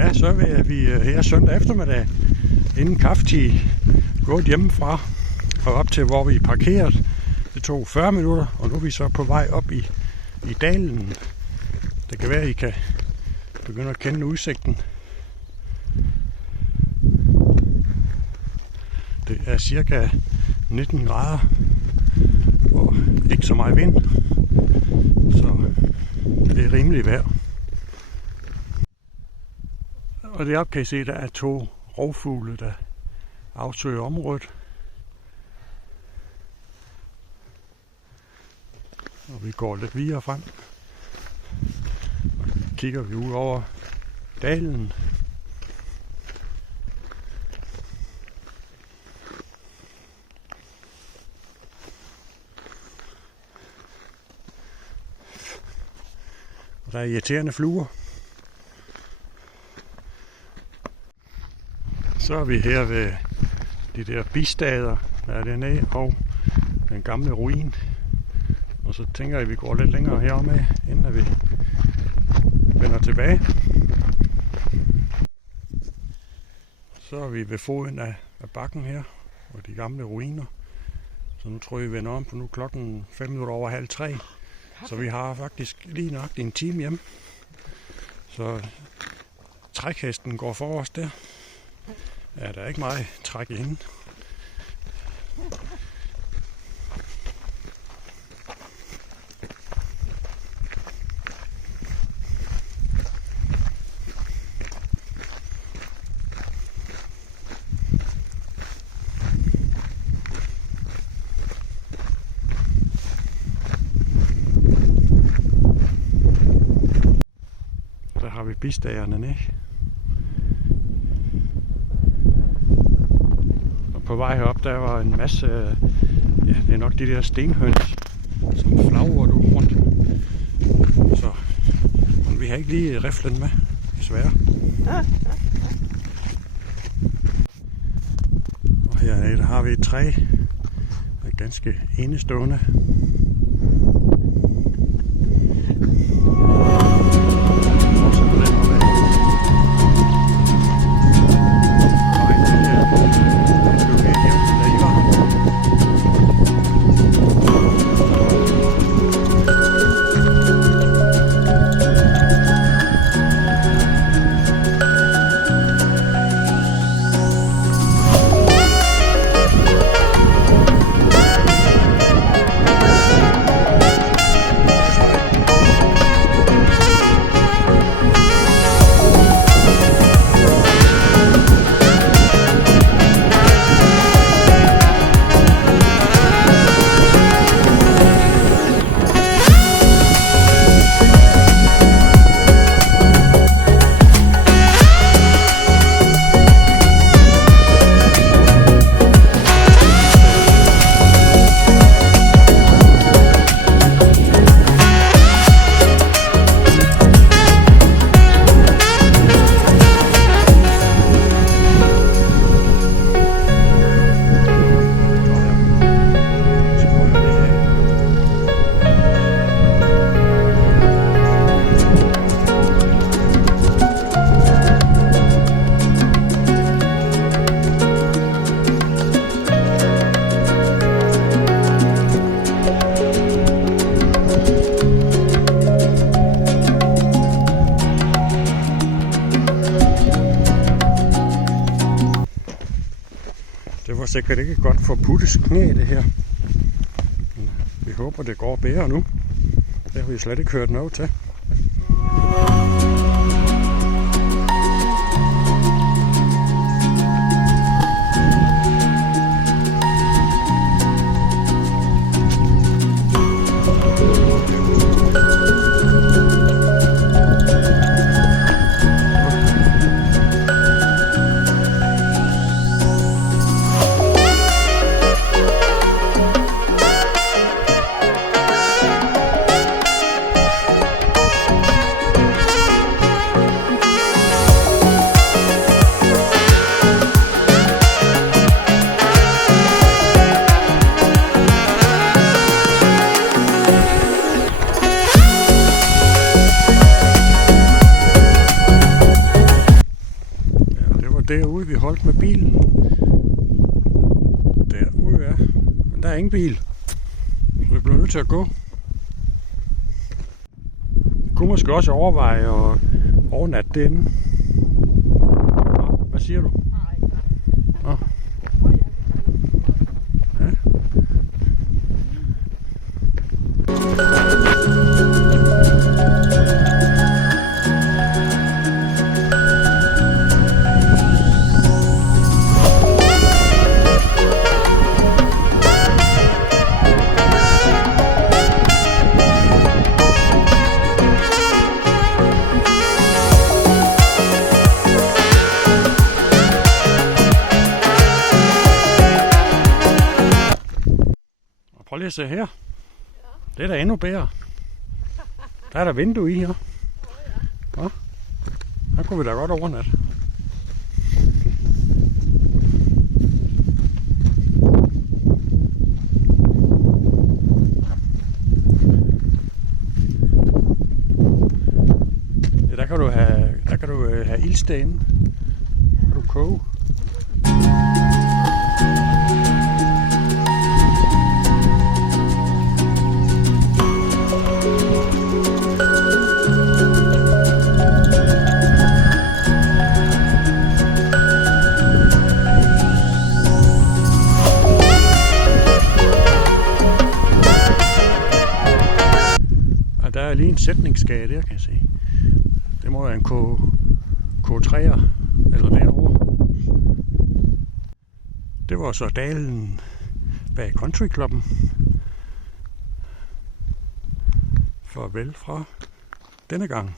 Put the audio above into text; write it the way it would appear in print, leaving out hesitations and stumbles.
Ja, så er vi her søndag eftermiddag inden kaftetid gået hjemmefra og op til, hvor vi er parkeret. Det tog 40 minutter, og nu er vi så på vej op i dalen. Det kan være, at I kan begynde at kende udsigten. Det er cirka 19 grader og ikke så meget vind, så det er rimelig vejr. Og deroppe kan I se, der er 2 rovfugle, der afsøger området. Og vi går lidt videre frem. Og kigger vi ud over dalen. Og der er irriterende fluer. Så er vi her ved de der bistader, der er dernede, og den gamle ruin. Og så tænker jeg, at vi går lidt længere herom af, inden vi vender tilbage. Så er vi ved foden af bakken her, og de gamle ruiner. Så nu tror jeg, vi vender om, for nu er klokken 5 minutter over halv 3. Så vi har faktisk lige nøjagtigt en time hjem. Så trækhesten går for os der. Ja, der er ikke meget træk i hende. Der har vi bistagerne ned. På vej herop, der var en masse, ja, det er nok de der stenhøns, som flagrer du rundt. Så, men vi har ikke lige riflen med, desværre. Og hernede, der har vi et træ, der er ganske enestående. Det var sikkert ikke godt for Puttes knæ, det her. Vi håber, det går bedre nu. Det har vi slet ikke hørt noget til. derude, vi holdt med bilen. Derude, ja. Men der er ingen bil. Så vi bliver nødt til at gå. Vi kunne måske også overveje at overnatte derinde. Hvad siger du? Nå. Ja. Prøv lige at se her. Det er da endnu bedre. Der er der vindue i her. Ja. Her kunne vi da godt overnatte. Ja, der kan du have ildsted inde. Der kan du koge. Der er lige en sætningsskade der, kan jeg se. Det må være en K3'er, eller derovre. Det var så dalen bag Country Clubben. Farvel fra denne gang.